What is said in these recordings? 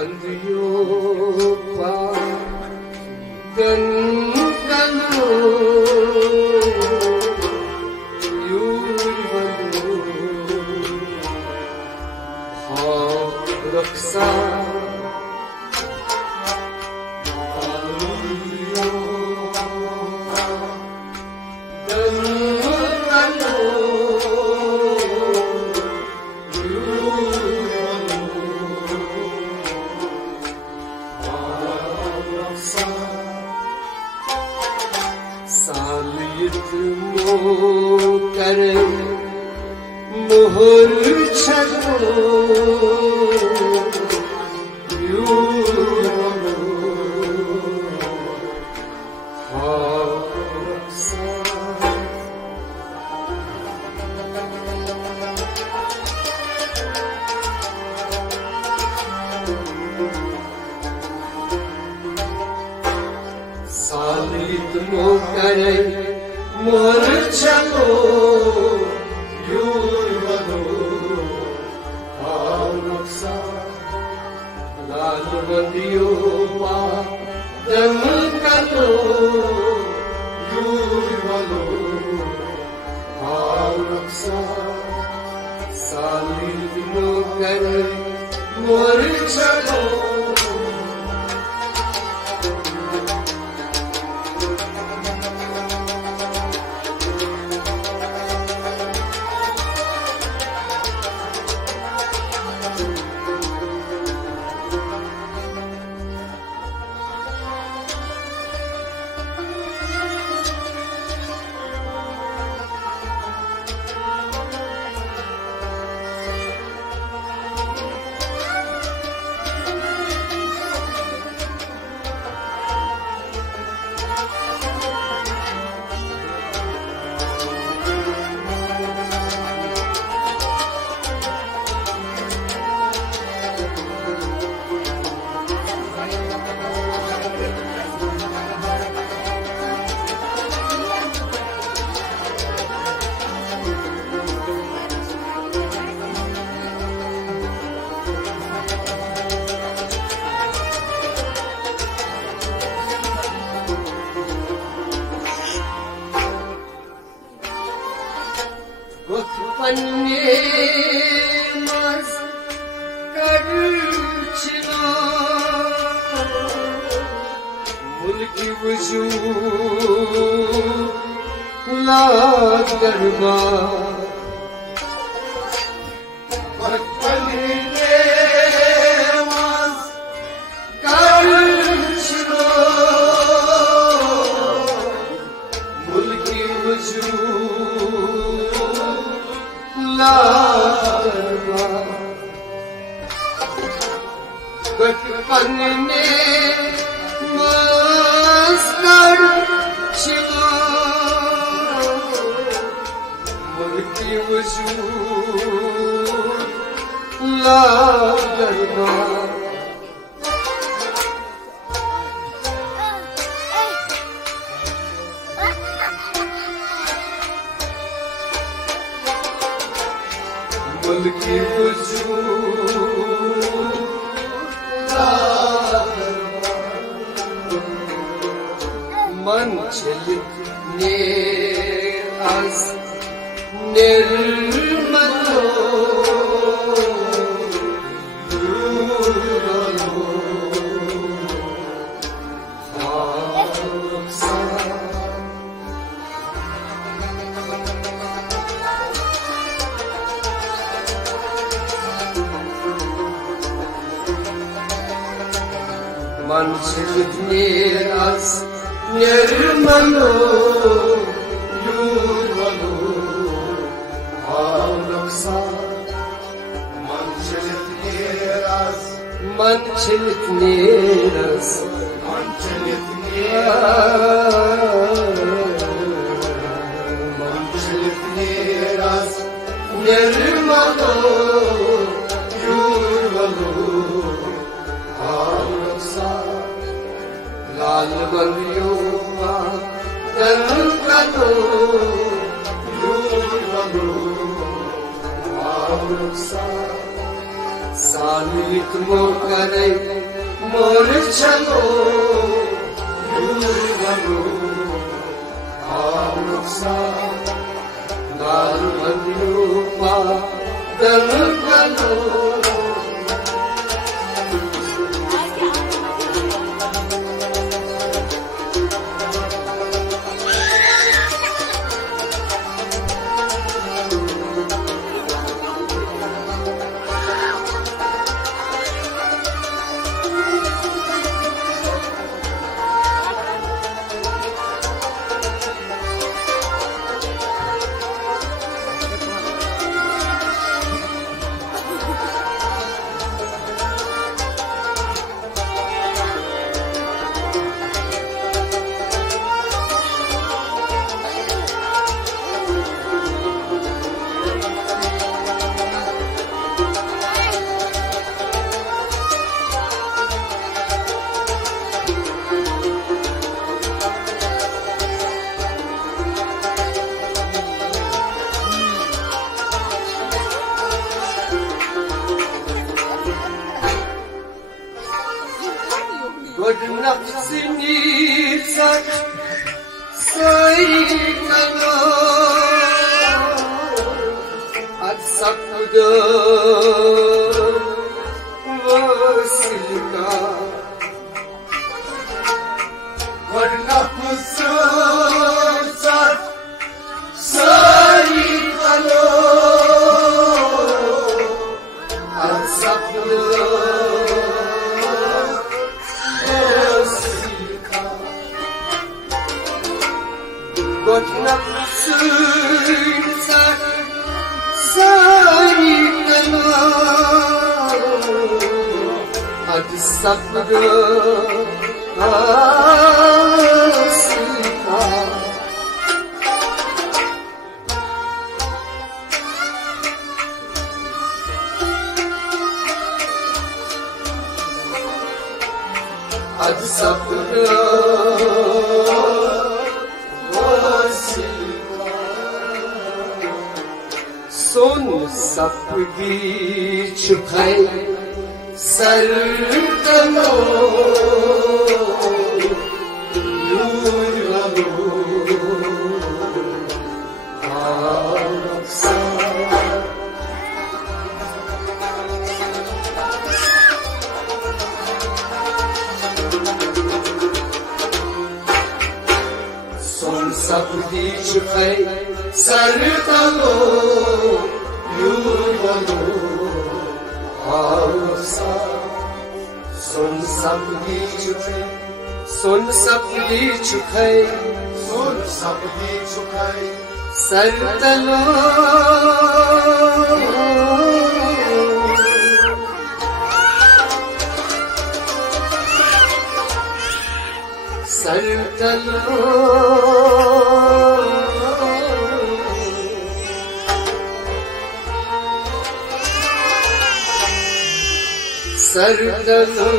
बंदियों पा गन कलो यूरवलो हाँ रक्षा मोहर छलो सालित मो करे मोहर छलो बंदियों पा गन कलो यूरवलो हाँ रक्षा सालित मो करे मोर छलो पन्ने मस करछना मुल्की वजूद ला दरबा पन्ने मस करछना मुल्की वजूद पन्ने मस्कर छिला मुल्की वजूद ला दरबा मुल्की वजूद मन छलित नेस निर्मलो मन छलित नेस निर्मलो यूरवलो हाँ रक्षा मन छलित नेस मन छलित नेस निर्मलो यूरवलो हाँ रक्षा लाल बंदियों गन कलो यूरवलो हाँ रक्षा सालित मोकरे मोर चलो युवनो आनुसा लाल बंदूपा दलगलो nafsini sak saykalo atsakda vasilka nafsu sak saykalo atsakda Got nothing sak saykalo atsakda vasilka atsakda Son sapgi chukhay sartalo yurvalo araksa Son sapgi chukhay sartalo yurvalo araksa Son sapgi chukhay sartalo Sartalo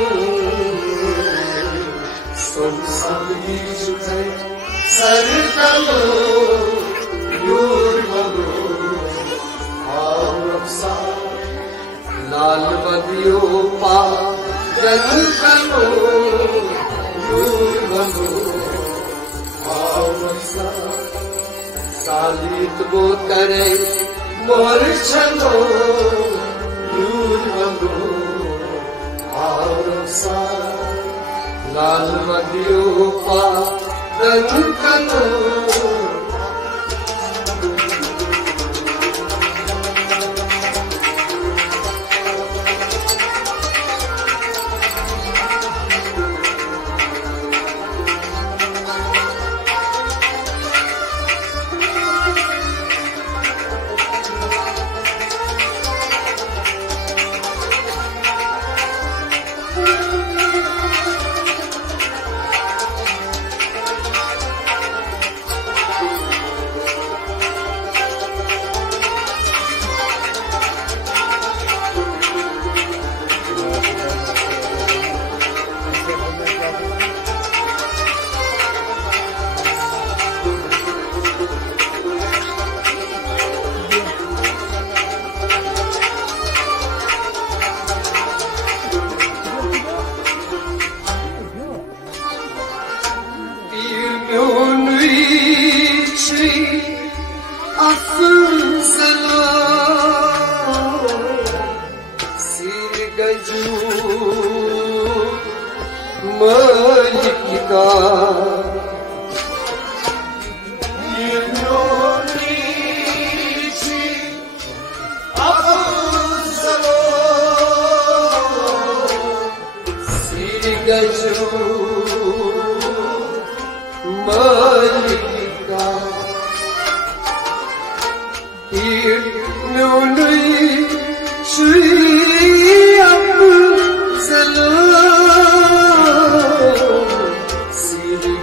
Son sapgi chukhay sartalo yurvalo araksa Lal badiyo pa dalgalo yurvalo araksa Salit motkare mor chalo yurvalo araksa Lal badiyo pa dalgalo Malik का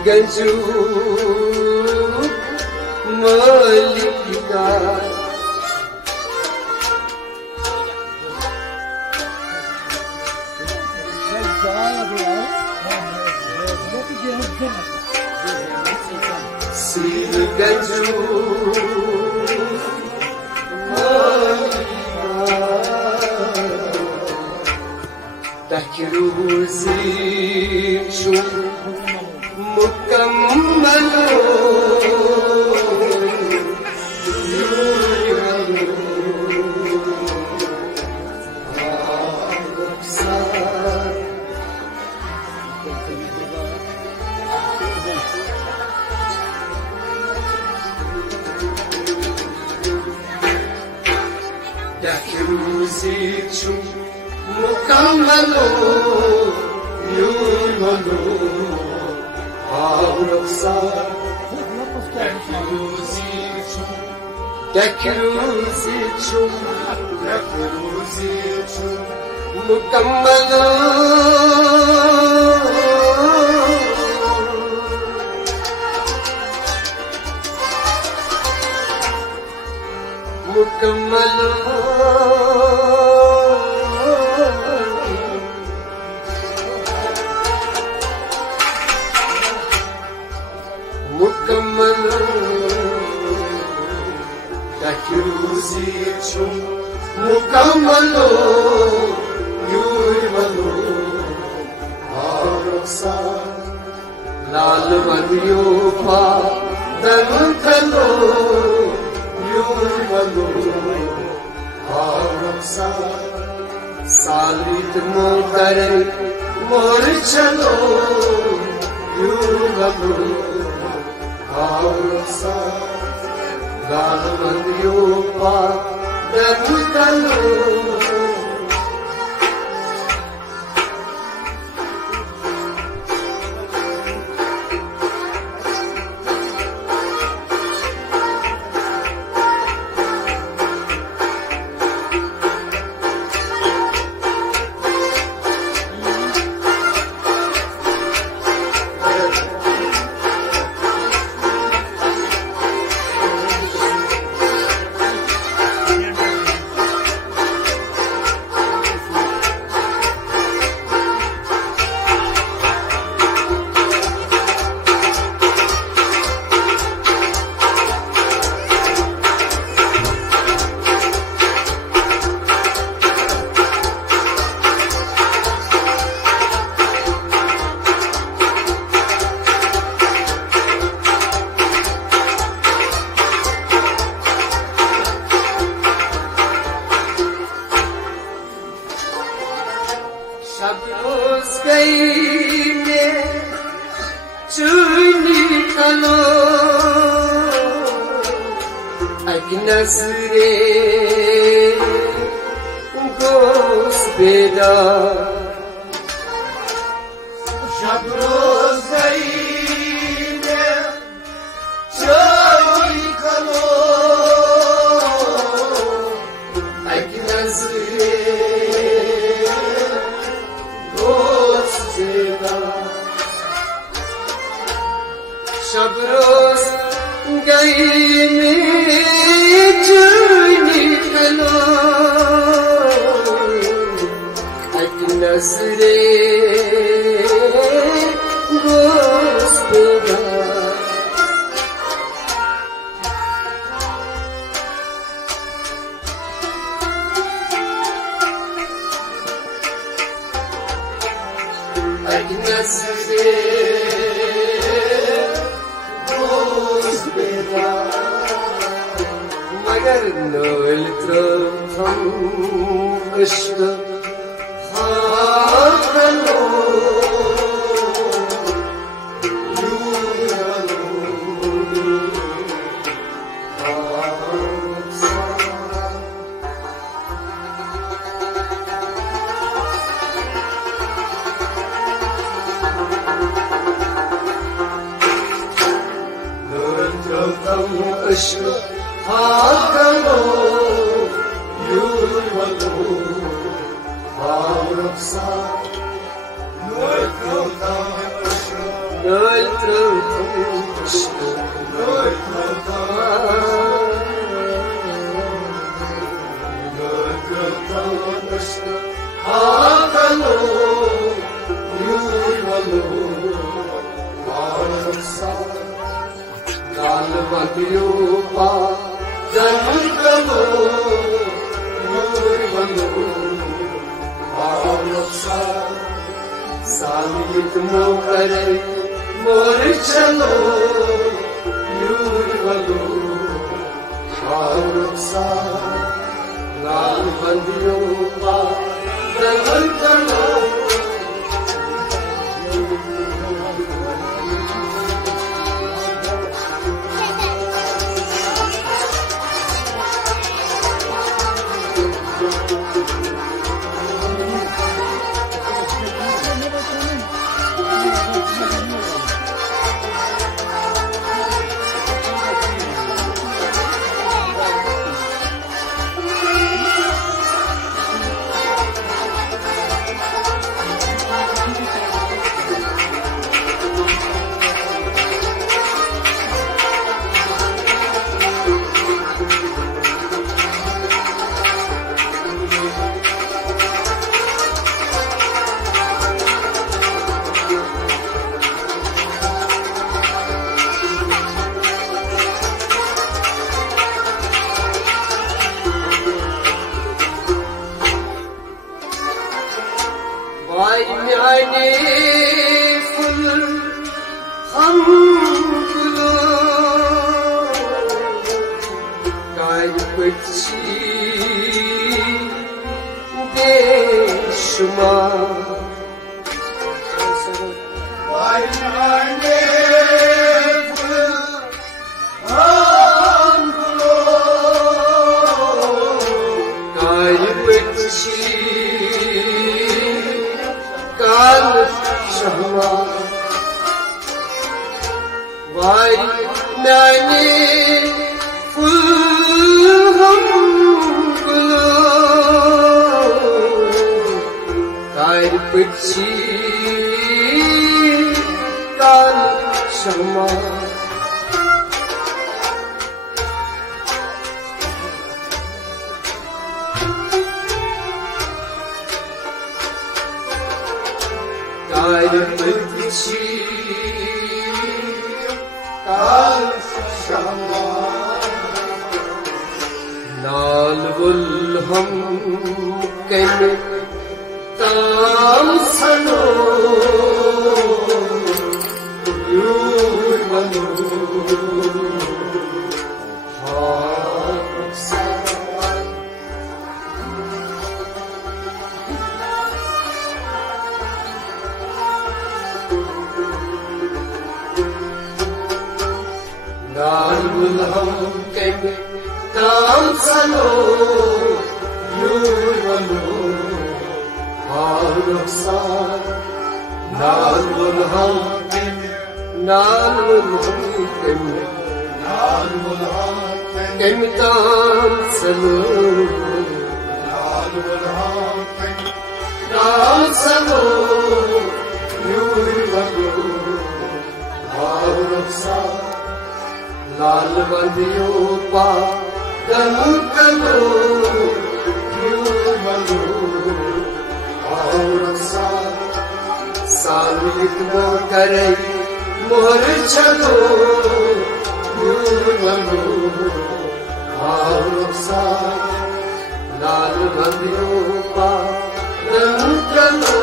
Gaju Malika Sir Gaju Malika Takruzi Shum मुकम्मल मुकम्मल मुकम्मल मुकम्मल मुकम्मल Takruzichum mukammalo yurmalo Araksa Lal Vadiyo pa Dankalo yurmalo Araksa Salit mokare morchalo yurmalo Araksa Lal Vadiyo pa Dankalo शब रोज गई में चुनी कलो अग्नसरे गोस बेदा शब रोज गई में चुनी कलो अग्नसरे शब रोज गई में चुनी कलो अग्नसरे गोस बेदा अग्नसरे मगर नोल तो हम इश्क कृष्ण हाकलो युवलो भावरक्षा हाकलो युवलो भावरक्षा लाल बंदियो पा जन्मलो युवलो भावरक्षा सालित मोहरे मोर चलो युवलो भावरक्षा लाल बंदियो पा जन्मलो Aynane ful ham fulo kaybetçi deşma Aynane ful ham fulo kaybetçi काल शहवा वाई नाने फुल हम गुलो कायर पिछी काल शहवा Kaybetçi kal şama Nal gul hum ken tam sano Yurmanu Nalgulham ken tam sano yurvalo bhavraksa Nalgulham ken tam sano tam sano yurvalo bhavraksa लाल बंदियो पा जन्मलो युवलो भावरक्षा सालित मोहरे मोर चलो युवलो भावरक्षा लाल बंदियो पा जन्मलो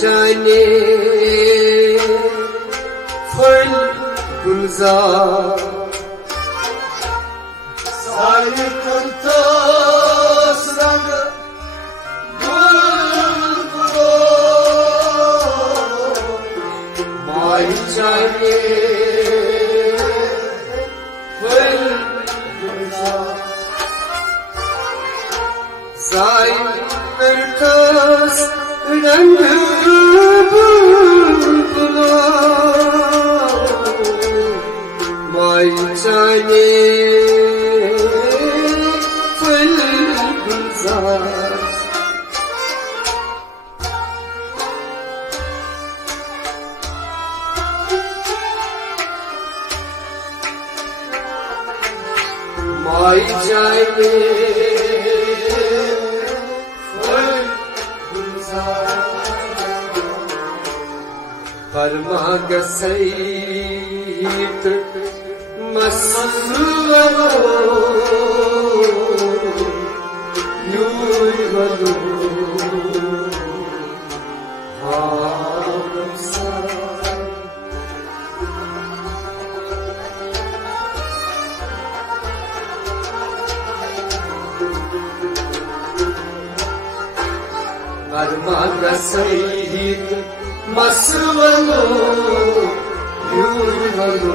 जाने फल गुलजार सारे कुंतोस रंग गुलगुलो माई जाने फल गुलजार सारे कुंतोस रंग गुलगुलो माई जाने फल गुलजार माई जाने फल गुलजार परमा गसैत मसलवलो यूवलो परमा गसैत मसलवलो यूवलो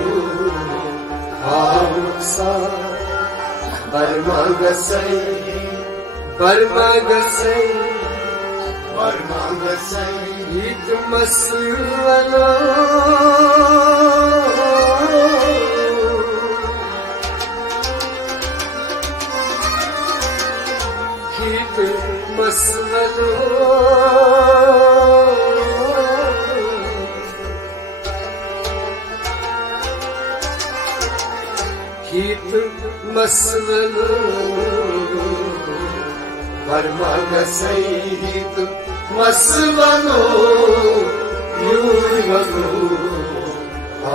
बर्मा गसै हित मसवलो हित मसवलो हित मसवलो बर्मा गसै हित मसवलो यूवलो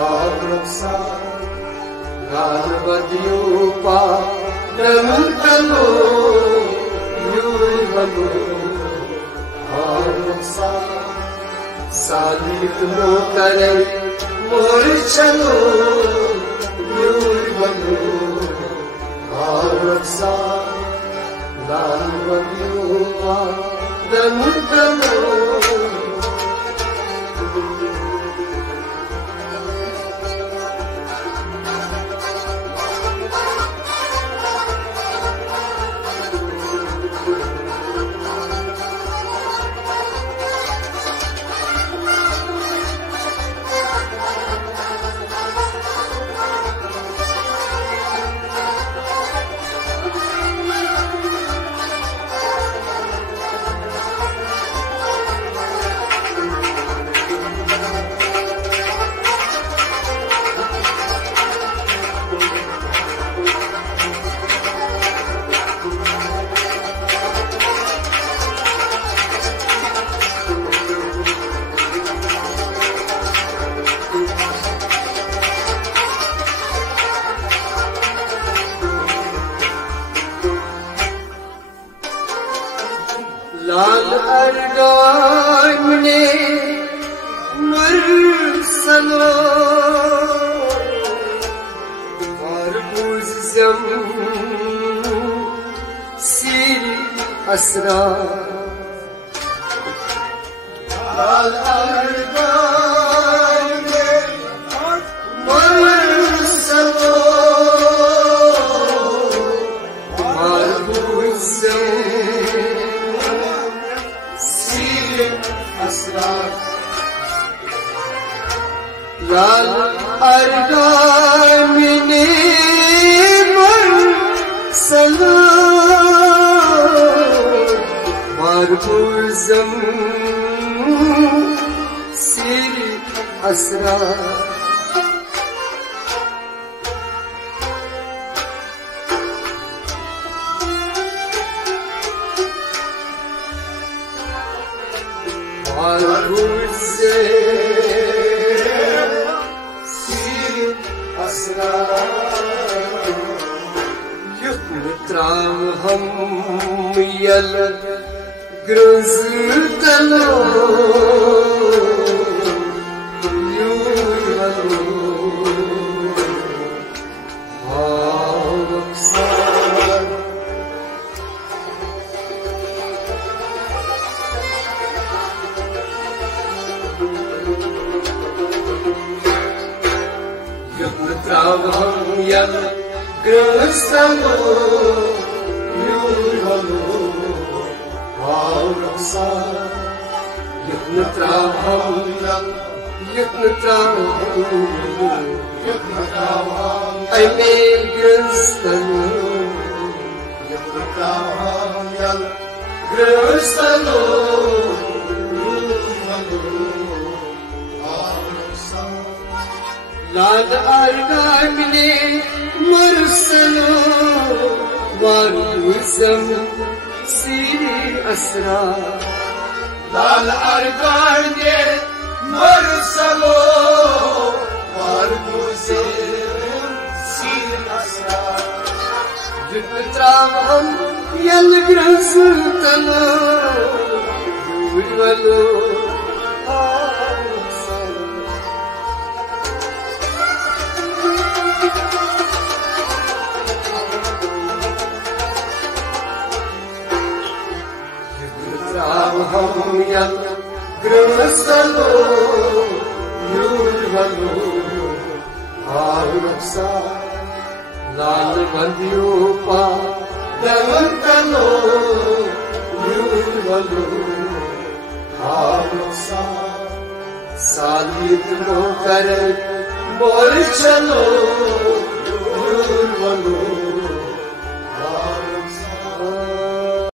आरसा गानवदियो पा नमतलो यूवलो आरसा सालित नो करे मोर चलो यूवलो आरसा गानवदियो पा नमतलो लाल अरगाम ने मुरसलो कारबूजम सील असरा लाल अरगाम ने मुरसलो कारबूजम लाल अरगाम ने मुरसलो कारबूजम seal Asra grozitano yuralo aksar yurtravaham yam grozitano yuralo I made Grustano Grustano Lad Argamine Marsano Varusam Siri Asra Lal Argane Marsalo Varusam Siri Asra Jittravam Yal Grasutana Yurvalo Hum yam grustalo yurvalo aurapsa lal bandiyupa damantalo yurvalo aurapsa sadhitno kar bolchalo yurvalo